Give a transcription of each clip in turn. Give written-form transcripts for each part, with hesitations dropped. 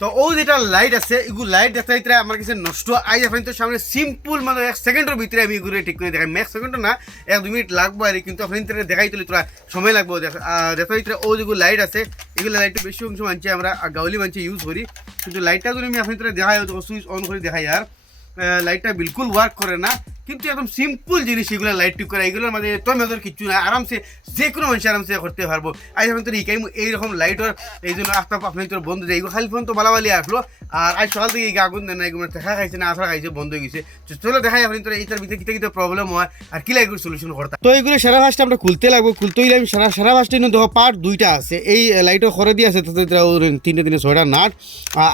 তো ও যেটা লাইট আছে এগুলো লাইট দেখতে দিতে আমার কাছে নষ্ট আই এখন তো সামনে সিম্পল মানে 1 সেকেন্ডের ভিতরে আমি এগুলো ঠিক করে দেখাই 1 সেকেন্ড না 1-2 মিনিট লাগবে আর কিন্তু আপনি দেখাই তুলি তোরা সময় লাগবে দেখতে দিতে ও যেগুলো লাইট আছে এগুলো লাইটটা বেশি অংশ মানছে আমরা গাউলি মানছে ইউজ করি কিন্তু লাইটটা যদি আমি আপনি দেখাই সুইচ অন করে দেখাই আর লাইটটা বিলকুল ওয়ার্ক করে না কিন্তু একদম সিম্পল জিনিস এগুলো লাইট টিক করা এগুলোর মধ্যে তো মেজর কিছু না আরামসে যে কোনো মানুষ আরামসে করতে পারবো আজ এখন তো ইকাই এইরকম লাইটর এই জন্য আস্তে আপনি তোর বন্ধু যায় এগুলো খালি ফোন তো বালাবালি আসলো আর আজ সকাল থেকে এই আগুন দেন না এগুলো দেখা খাইছে না আসা খাইছে বন্ধ হয়ে গেছে চলো দেখাই আপনি তোর এইটার ভিতরে কিতে কিতে প্রবলেম হয় আর কি লাইগুলো সলিউশন করতাম তো এইগুলো সারা ফার্স্টে আমরা খুলতে লাগবো খুলতে হইলে আমি সারা ফার্স্টে দেখো পার্ট দুইটা আছে এই লাইটও খরে দিয়ে আছে তাতে 3 6টা নাট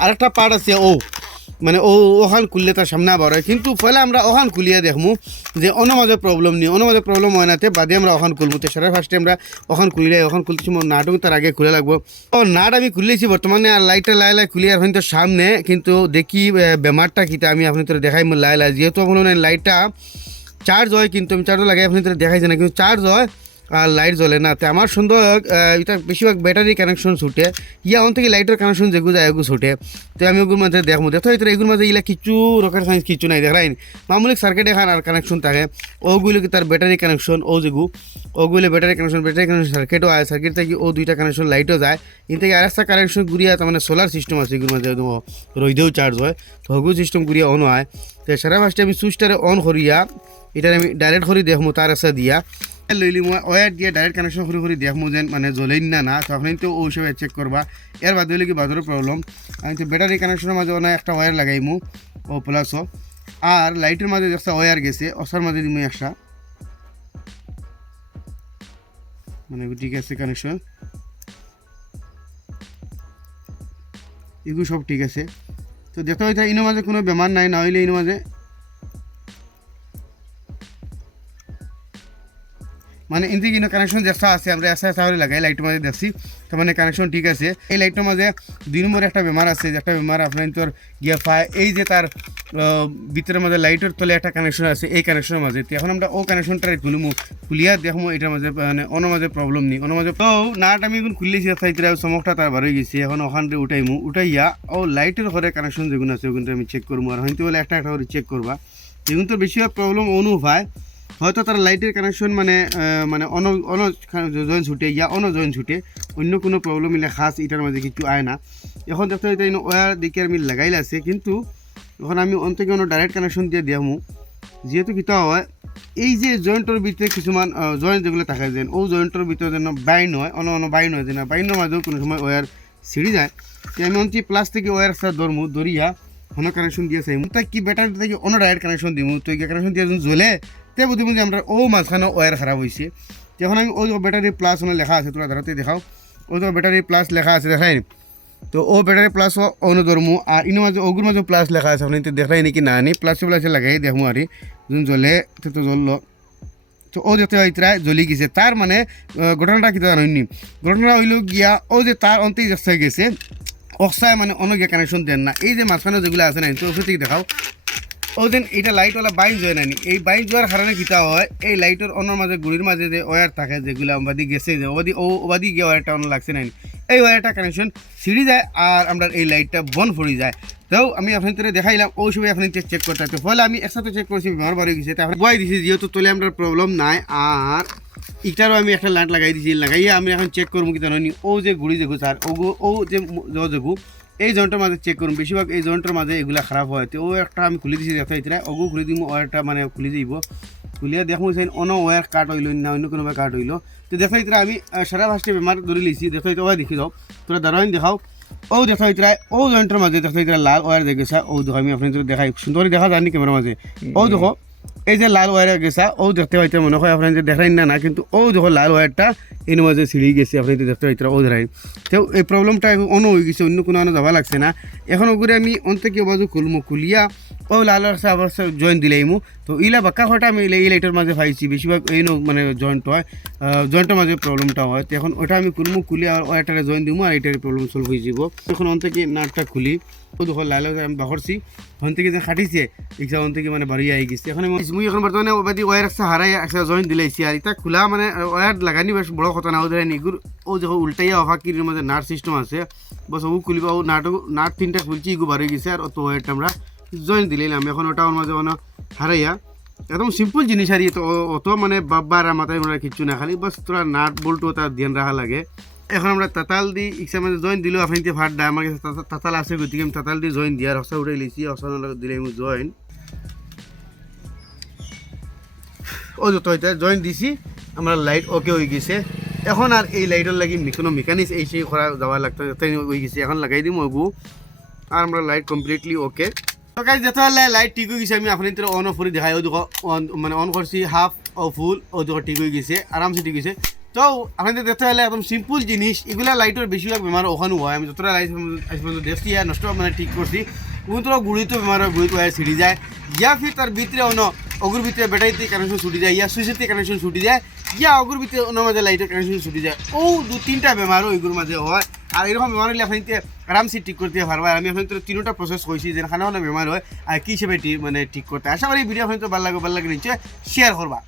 আরেকটা পার্ট আছে ও মানে ওখান খুললে তার সামনে আবার হয় কিন্তু পয়লা আমরা ওখান খুলিয়ে দেখবো যে অন্য মাঝে প্রবলেম নেই অন্য মাঝে প্রবলেম হয় নাতে বাদে আমরা ওখান খুলবো তো সারা ফার্স্টে আমরা ওখান খুলিলে ওখান খুলতে সময় নাটও তার আগে খুলে লাগবো ও নাট আমি খুলেছি বর্তমানে আর লাইটটা লাই খুলিয়ে আর তো সামনে কিন্তু দেখি বেমারটা কিটা আমি আপনি তোর দেখাই লাই যেহেতু আপনার লাইটটা চার্জ হয় কিন্তু আমি চার্জ লাগাই আপনি তোর দেখাইছে না কিন্তু চার্জ হয় আর লাইট জ্বলে না তো আমার সুন্দর এটা বেশিরভাগ ব্যাটারি কানেকশন ছুটে ইয়া অন থেকে লাইটের কানেকশন যেগুলো যায় এগুলো ছুটে তো আমি ওগুলোর মধ্যে দেখবো দেখো এগুলোর মধ্যে এগুলা কিছু রকেট সায়েন্স কিছু নাই দেখাই মামুলিক সার্কিট এখান আর কানেকশন থাকে ওগুলো কি তার ব্যাটারি কানেকশন ওগুলো ব্যাটারি কানেকশন সার্কিটও হয় সার্কিট থেকে ও দুইটা কানেকশন লাইটও যায় এর থেকে আর একটা কানেকশন ঘুরিয়া তার মানে সোলার সিস্টেম আছে এগুলোর মধ্যে রইদেও চার্জ হয় তো ওগুলো সিস্টেম ঘুরিয়া অন হয় তো সারা ফার্স্টে আমি সুইচটারে অন করিয়া এটা আমি ডাইরেক্ট করে দেখবো তার আছে দিয়া লইলি মই ওয়ার দিয়ে ডাইরেক্ট কানেকশন করে দেখবো যেন মানে জ্বলেই না তখন তো ওই সব চেক করবা এর বাদ হইলে কি বাজারের প্রবলেম আমি তো ব্যাটারি কানেকশনের মাঝে অনেক একটা ওয়ার লাগাইমু ও প্লাসও আর লাইটের মাঝে একটা ওয়ার গেছে ওসার মাঝে দিমু একটা মানে ঠিক আছে কানেকশন এগুলো সব ঠিক আছে তো দেখতে হইতে ইনোর মাঝে কোনো বেমার নাই না হইলে ইনোর মাঝে মানে ইন থেকে কানেকশন যেটা আছে আমরা তাহলে লাগাই লাইটের মাঝে দেখছি তো মানে কানেকশন ঠিক আছে এই লাইটের মাঝে 2 নম্বর একটা বেমার আছে একটা বেমার আপনার তোর গিয়া পায় এই যে তার ভিতরের মাঝে লাইটের তলে একটা কানেকশন আছে এই কানেকশনের মাঝে তো এখন আমরা ও কানেকশনটা খুলিয়া দেখবো এটার মাঝে মানে অন্য মাঝে প্রবলেম নেই অন্য মাঝে তো নাট আমি এখন খুললেছি সাইতে চমকটা তার বার হয়ে গেছি এখন ওখান থেকে উঠাইয়া ও লাইটের ঘরে কানেকশন যেগুলো আছে ওগুলো আমি চেক করবো আর হয়তো বলে একটা করে চেক করবা এগুলো তো বেশিরভাগ প্রবলেম অনুভব হয়তো তার লাইটের কানেকশন মানে মানে অন জয়েন ছুটে ইয়া অন জয়েন ছুটে অন্য কোনো প্রবলেম মিলে খাস এটার মাঝে কিছু আয় না এখন দেখতে হয়তো ওয়ার দিকে আমি লাগাইলে আছে কিন্তু এখন আমি অন থেকে অন্য ডাইরেক্ট কানেকশন দিয়ে দিয়ামু যেহেতু কিতা হয় এই যে জয়েন্টের ভিতরে কিছুমান জয়েন্ট যেগুলো থাকে যেন ও জয়েন্টের ভিতরে যেন বাইন হয় অন্য বাইন হয় যেন বাইনের মাঝেও কোনো সময় ওয়ার ছিঁড়ি যায় আমি অন্তি প্লাস থেকে ওয়ার সাথে ধরিয়া অন্য কানেকশন দিয়ে চাইমু তাই কি ব্যাটারি থেকে অন্য ডাইরেক্ট কানেকশন দিমু তো এই কানেকশন দিয়ে যখন জ্বলে তে বুঝি যে আমরা ও মাঝখানে ওয়ার খারাপ হয়েছে যখন আমি ওই ব্যাটারি প্লাস ওখানে লেখা আছে তোরা ধরাতে দেখাও ওই তো ব্যাটারি প্লাস লেখা আছে দেখাই তো ও ব্যাটারি প্লাস অন্য ধরমু আর ইনো মাঝে ওগুর মাঝে প্লাস লেখা আছে আপনি দেখাই নাকি না নি প্লাসে লাগাই দেখমু আর যখন জ্বলে তো জ্বললো তো ও যেতে হইতরা জ্বলি গেছে তার মানে ঘটনাটা কি জানি ঘটনা হইল গিয়া ও যে তার অন্তেই যাচ্ছে গেছে অক্সায় মানে অন্য গিয়ে কানেকশন দেন না এই যে মাঝখানে যেগুলো আছে না তো ওষুধ থেকে দেখাও ও দেন এটা লাইটওয়ালা বাইন জয় নানি এই বাইন যাওয়ার কারণে কিতা হয় এই লাইটের অন্যর মাঝে গুড়ির মাঝে যে ওয়ার থাকে যেগুলো ওবাদি গেছে যে ওবাদি গিয়ে ওয়ারটা অন্য লাগছে নানি এই ওয়ারটা কানেকশন ছিঁড়ে যায় আর আমরা এই লাইটটা বন্ধ পড়ে যায় তো আমি আপনাদের দেখাইলাম ওই সময় আপনি চেক করতে হতো ফলে আমি একসাথে চেক করেছি বেমার বাড়ি গেছে তারপরে বয় দিছি যেহেতু তোলে আমরা প্রবলেম নাই আর ইটারও আমি একটা লাইট লাগাই দিয়েছি লাগাইয়া আমি এখন চেক করবো কি জানি ও যে গুড়ি দেখো স্যার ও যে দেখো এই জয়েন্টের মাঝে চেক করুন বেশিরভাগ এই জয়েন্টের মাঝে এগুলা খারাপ হয় তো ও একটা আমি খুলে দিয়েছি দেখা এটা ওগু খুলে দিব ওয়ারটা মানে খুলে দিব খুলিয়া দেখবো যে অন্য ওয়ার কাট হইল না অন্য কোনো কাট হইল তো দেখা এটা আমি সারা ফার্স্টে বেমার ধরে লিছি দেখা এটা ওয়া দেখি দাও তোরা দাঁড়াইন দেখাও ও দেখা এটা ও জয়েন্টের মাঝে দেখা এটা লাল ওয়ার দেখেছা ও দেখো আমি আপনাদের দেখাই সুন্দর দেখা জানি ক্যামেরার মাঝে ও দেখো এই যে লাল ওয়ারে গেছা ও দেখতে পাইতে মনে হয় আপনাদের দেখাই না কিন্তু ও দেখো লাল ওয়ারটা এর মাঝে ছিঁড়ে গেছে আপনি দেখতে পাইতে ও ধরাই তো এই প্রবলেমটা অন্য হয়ে গেছে অন্য কোনো যাওয়া লাগছে না এখন ওগুলো আমি অন থেকে বাজু খুলবো খুলিয়া ও লাল আছে আবার জয়েন্ট দিলেই মু তো ইলা বাক্কা হয়টা আমি এই লাইটের মাঝে পাইছি বেশিরভাগ এই মানে জয়েন্ট হয় জয়েন্টের মাঝে প্রবলেমটা হয় তো এখন ওটা আমি খুলমু খুলি আর ওটারে জয়েন্ট দিমু আর এটার প্রবলেম সলভ হয়ে যাব এখন অন থেকে নাটটা খুলি ও দেখো লাল আমি বাহরছি ওখান থেকে যে খাটিছে ইচ্ছা ওখান থেকে মানে বাড়ি আই গেছে এখন মুই এখন বর্তমানে ওবাদি ওয়ার একটা হারাই একটা জয়েন্ট দিলাইছি আর এটা খোলা মানে ওয়ার লাগানি বেশ বড় কথা না ওদের নিগুর ও দেখো উল্টাইয়া অফাকির মধ্যে নাট সিস্টেম আছে বস ও খুলিবা ও নাট তিনটা খুলছি ইগু বাড়ি গেছে আর অত ওয়ারটা আমরা জয়েন্ট দিলাম এখন ওটা ওর মাঝে মানে হারাইয়া একদম সিম্পল জিনিস আর তো অত মানে বাবার মাথায় আমরা কিচ্ছু না খালি বাস তোরা নাট বল্টু তার ধ্যান রাখা লাগে এখন আমরা তাতাল দি ইচ্ছা মাঝে জয়েন্ট দিলেও আপনি ভাত দেয় আমার কাছে তাতাল আছে গতিকে আমি তাতাল দিয়ে জয়েন্ট দিয়ার হসা উঠে লিছি হসা দিলে আমি জয়েন্ট ও যত হইতে জয়েন্ট দিছি আমরা লাইট ওকে হয়ে গেছে এখন আর এই লাইটের লাগি কোনো মেকানিক্স এই সেই করা যাওয়া লাগতো হয়ে গেছে এখন লাগাই দিম ওগু আর আমরা লাইট কমপ্লিটলি ওকে তো গাইস যেতেহলে লাইট ঠিক হয়ে গেছে আমি আপনার অন অফ করে দেখাই ও দেখো মানে অন করছি হাফ ও ফুল ও দেখো ঠিক হয়ে গেছে আরামসে ঠিক হয়েছে তো আপনাদের দেখতে হলে একদম সিম্পল জিনিস এগুলা লাইটের বেশিরভাগ বেমার ওখানে হয় আমি যতটা লাইট আজ পর্যন্ত দেখছি আর নষ্ট মানে ঠিক করছি কোনটা গুড়িত বেমার হয় গুড়িত হয় ছিঁড়ি যায় ইয়া ফির তার ভিতরে অন্য অগুর ভিতরে ব্যাটারিতে কানেকশন ছুটি যায় ইয়া সুইচেতে কানেকশন ছুটি যায় ইয়া অগুর ভিতরে অন্য মাঝে লাইটের কানেকশন ছুটি যায় ও 2-3টা বেমারও এগুলোর মাঝে হয় আর এরকম বেমার হলে আপনি আরামসে ঠিক করতে পারবা আমি এখন তো 3টা প্রসেস কইছি যেখানে বেমার হয় আর কি হিসেবে মানে ঠিক করতে আশা করি ভিডিও এখন তো ভালো লাগে নিশ্চয় শেয়ার করবা।